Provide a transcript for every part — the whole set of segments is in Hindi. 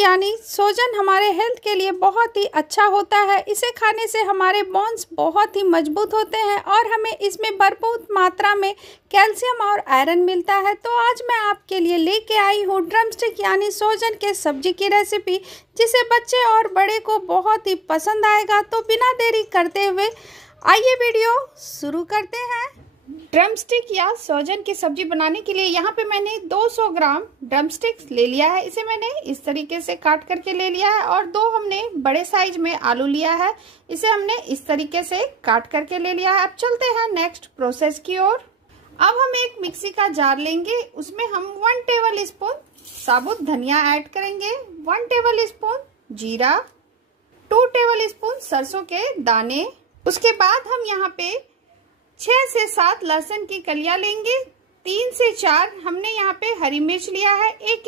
यानी सोजन हमारे हेल्थ के लिए बहुत ही अच्छा होता है। इसे खाने से हमारे बोन्स बहुत ही मजबूत होते हैं और हमें इसमें भरपूर मात्रा में कैल्शियम और आयरन मिलता है। तो आज मैं आपके लिए लेके आई हूँ ड्रमस्टिक यानी सोजन के सब्जी की रेसिपी, जिसे बच्चे और बड़े को बहुत ही पसंद आएगा। तो बिना देरी करते हुए आइए वीडियो शुरू करते हैं। ड्रमस्टिक या सोजन की सब्जी बनाने के लिए यहाँ पे मैंने 200 ग्राम ड्रमस्टिक्स ले लिया है। इसे मैंने इस तरीके से काट करके ले लिया है और 2 हमने बड़े साइज में आलू लिया है, इसे हमने इस तरीके से काट करके ले लिया है। अब चलते हैं नेक्स्ट प्रोसेस की ओर। अब हम एक मिक्सी का जार लेंगे, उसमें हम 1 टेबल स्पून साबुत धनिया ऐड करेंगे, 1 टेबल स्पून जीरा, 2 टेबल स्पून सरसों के दाने। उसके बाद हम यहाँ पे 6 से 7 लहसुन की कलियां लेंगे, 3 से 4 हमने यहाँ पे हरी मिर्च लिया है, 1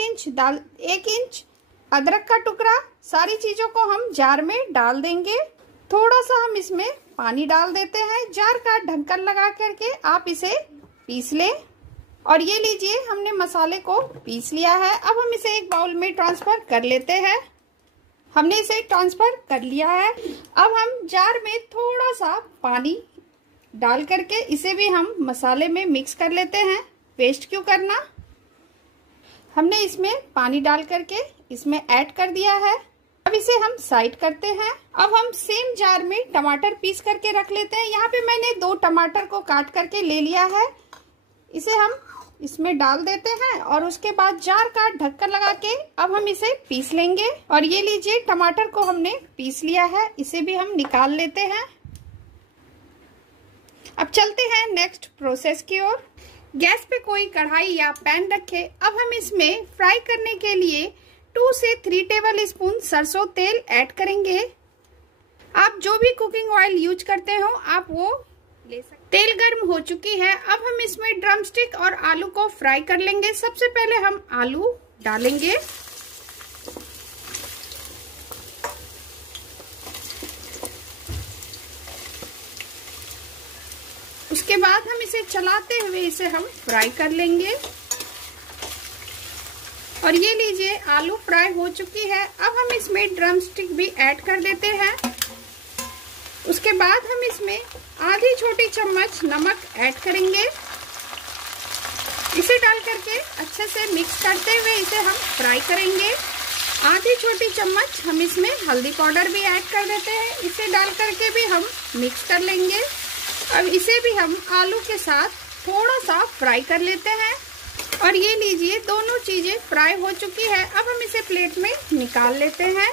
इंच अदरक का टुकड़ा। सारी चीजों को हम जार में डाल देंगे। थोड़ा सा हम इसमें पानी डाल देते हैं। जार का ढक्कन लगा करके आप इसे पीस लें। और ये लीजिए, हमने मसाले को पीस लिया है। अब हम इसे एक बाउल में ट्रांसफर कर लेते हैं। हमने इसे ट्रांसफर कर लिया है। अब हम जार में थोड़ा सा पानी डाल करके इसे भी हम मसाले में मिक्स कर लेते हैं। वेस्ट क्यों करना। हमने इसमें पानी डाल करके इसमें ऐड कर दिया है। अब इसे हम साइड करते हैं। अब हम सेम जार में टमाटर पीस करके रख लेते हैं। यहाँ पे मैंने 2 टमाटर को काट करके ले लिया है, इसे हम इसमें डाल देते हैं और उसके बाद जार का ढक्कन लगा के अब हम इसे पीस लेंगे। और ये लीजिए, टमाटर को हमने पीस लिया है, इसे भी हम निकाल लेते हैं। अब चलते हैं नेक्स्ट प्रोसेस की ओर। गैस पे कोई कढ़ाई या पैन रखे। अब हम इसमें फ्राई करने के लिए 2 से 3 टेबल स्पून सरसों तेल ऐड करेंगे। आप जो भी कुकिंग ऑयल यूज करते हो आप वो ले सकते। तेल गर्म हो चुकी है। अब हम इसमें ड्रमस्टिक और आलू को फ्राई कर लेंगे। सबसे पहले हम आलू डालेंगे। उसके बाद हम इसे चलाते हुए इसे हम फ्राई कर लेंगे। और ये लीजिए, आलू फ्राई हो चुकी है। अब हम इसमें ड्रमस्टिक भी ऐड कर देते हैं। उसके बाद हम इसमें आधी छोटी चम्मच नमक ऐड करेंगे। इसे डाल करके अच्छे से मिक्स करते हुए इसे हम फ्राई करेंगे। आधी छोटी चम्मच हम इसमें हल्दी पाउडर भी ऐड कर देते हैं। इसे डाल करके भी हम मिक्स कर लेंगे। अब इसे भी हम आलू के साथ थोड़ा सा फ्राई कर लेते हैं। और ये लीजिए, दोनों चीजें फ्राई हो चुकी है। अब हम इसे प्लेट में निकाल लेते हैं।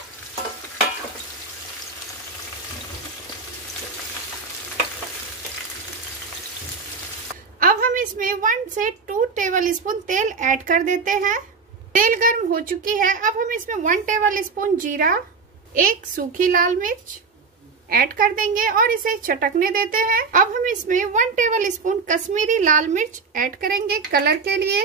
अब हम इसमें 1 से 2 टेबल स्पून तेल ऐड कर देते हैं। तेल गर्म हो चुकी है। अब हम इसमें 1 टेबल स्पून जीरा, 1 सूखी लाल मिर्च ऐड कर देंगे और इसे चटकने देते हैं। अब हम इसमें 1 टेबल स्पून कश्मीरी लाल मिर्च ऐड करेंगे कलर के लिए।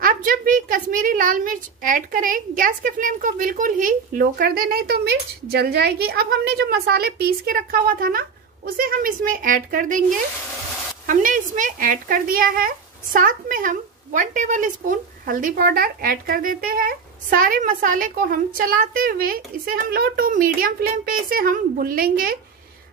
आप जब भी कश्मीरी लाल मिर्च ऐड करें, गैस के फ्लेम को बिल्कुल ही लो कर दे, नहीं तो मिर्च जल जाएगी। अब हमने जो मसाले पीस के रखा हुआ था ना, उसे हम इसमें ऐड कर देंगे। हमने इसमें ऐड कर दिया है। साथ में हम 1 टेबल स्पून हल्दी पाउडर ऐड कर देते हैं। सारे मसाले को हम चलाते हुए इसे हम लो टू मीडियम फ्लेम पे इसे हम भून लेंगे।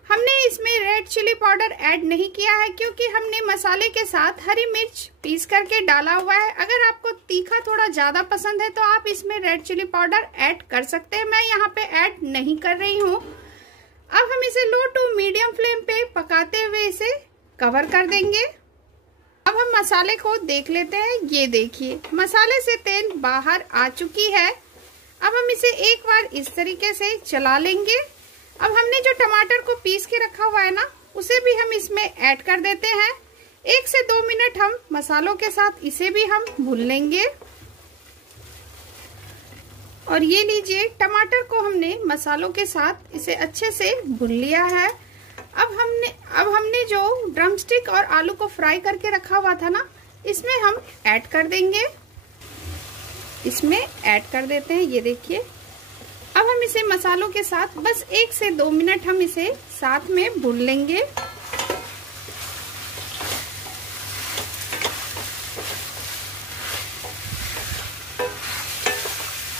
हमने इसमें रेड चिली पाउडर ऐड नहीं किया है, क्योंकि हमने मसाले के साथ हरी मिर्च पीस करके डाला हुआ है। अगर आपको तीखा थोड़ा ज्यादा पसंद है तो आप इसमें रेड चिली पाउडर ऐड कर सकते हैं। मैं यहाँ पे ऐड नहीं कर रही हूँ। अब हम इसे लो टू मीडियम फ्लेम पे पकाते हुए इसे कवर कर देंगे। अब हम मसाले को देख लेते हैं। ये देखिए, मसाले से तेल बाहर आ चुकी है। अब हम इसे एक बार इस तरीके से चला लेंगे। अब हमने जो टमाटर को पीस के रखा हुआ है ना, उसे भी हम इसमें ऐड कर देते हैं। 1 से 2 मिनट हम मसालों के साथ इसे भी हम भून लेंगे। और ये लीजिए, टमाटर को हमने मसालों के साथ इसे अच्छे से भून लिया है। अब हमने जो ड्रमस्टिक और आलू को फ्राई करके रखा हुआ था ना, इसमें हम ऐड कर देंगे। इसमें ऐड कर देते हैं। ये देखिए, अब हम इसे मसालों के साथ बस 1 से 2 मिनट हम इसे साथ में भून लेंगे।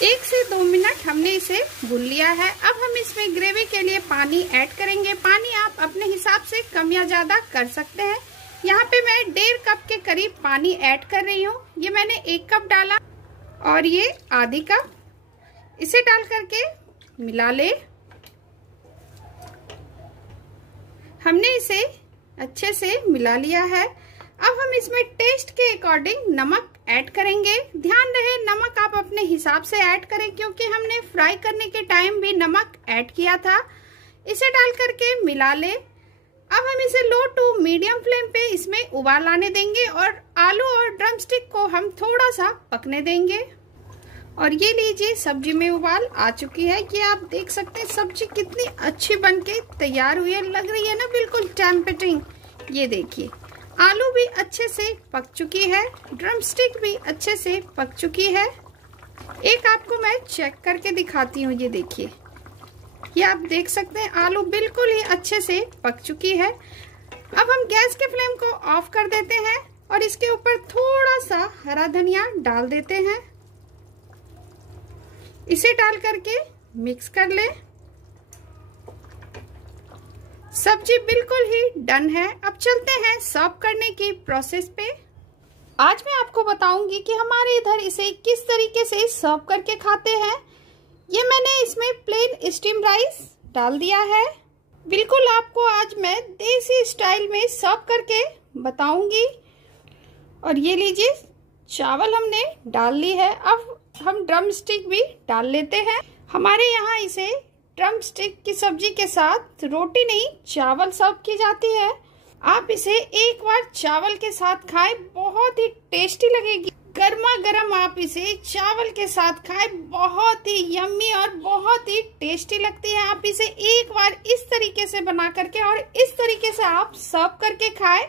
1 से 2 मिनट हमने इसे भून लिया है। अब हम इसमें ग्रेवी के लिए पानी ऐड करेंगे। पानी आप अपने हिसाब से कम या ज़्यादा कर सकते हैं। यहाँ पे मैं 1.5 कप के करीब पानी ऐड कर रही हूँ। ये मैंने 1 कप डाला और ये आधी कप। इसे डाल करके मिला ले। हमने इसे अच्छे से मिला लिया है। अब हम इसमें टेस्ट के अकॉर्डिंग नमक ऐड करेंगे। ध्यान रहे नमक आप अपने हिसाब से ऐड करें, क्योंकि हमने फ्राई करने के टाइम भी नमक ऐड किया था। इसे डाल करके मिला ले। अब हम इसे लो टू मीडियम फ्लेम पे इसमें उबाल आने देंगे और आलू और ड्रम स्टिक को हम थोड़ा सा पकने देंगे। और ये लीजिए सब्जी में उबाल आ चुकी है। ये आप देख सकते हैं सब्जी कितनी अच्छी बनके तैयार हुई है। लग रही है ना बिल्कुल टेम्पटिंग। ये देखिए आलू भी अच्छे से पक चुकी है, ड्रम स्टिक भी अच्छे से पक चुकी है। एक आपको मैं चेक करके दिखाती हूँ। ये देखिए, ये आप देख सकते हैं आलू बिल्कुल ही अच्छे से पक चुकी है। अब हम गैस के फ्लेम को ऑफ कर देते हैं और इसके ऊपर थोड़ा सा हरा धनिया डाल देते हैं। इसे डाल करके मिक्स कर ले। सब्जी बिल्कुल ही डन है। अब चलते हैं सर्व करने की प्रोसेस पे। आज मैं आपको बताऊंगी कि हमारे इधर इसे किस तरीके से सर्व करके खाते हैं। ये मैंने इसमें प्लेन स्टीम राइस डाल दिया है। बिल्कुल आपको आज मैं देसी स्टाइल में सर्व करके बताऊंगी। और ये लीजिए चावल हमने डाल ली है। अब हम ड्रम स्टिक भी डाल लेते हैं। हमारे यहाँ इसे ड्रम स्टिक की सब्जी के साथ रोटी नहीं चावल सर्व की जाती है। आप इसे एक बार चावल के साथ खाएं, बहुत ही टेस्टी लगेगी। गर्मा गर्म आप इसे चावल के साथ खाएं, बहुत ही यम्मी और बहुत ही टेस्टी लगती है। आप इसे एक बार इस तरीके से बना करके और इस तरीके से आप सर्व करके खाएं।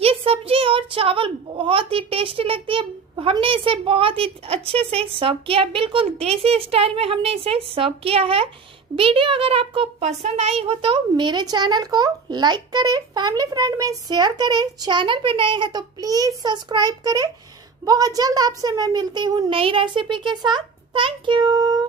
ये सब्जी और चावल बहुत ही टेस्टी लगती है। हमने इसे बहुत ही अच्छे से सर्व किया, बिल्कुल देसी स्टाइल में हमने इसे सर्व किया है। वीडियो अगर आपको पसंद आई हो तो मेरे चैनल को लाइक करें, फैमिली फ्रेंड में शेयर करें। चैनल पे नए हैं तो प्लीज सब्सक्राइब करें। बहुत जल्द आपसे मैं मिलती हूँ नई रेसिपी के साथ। Thank you.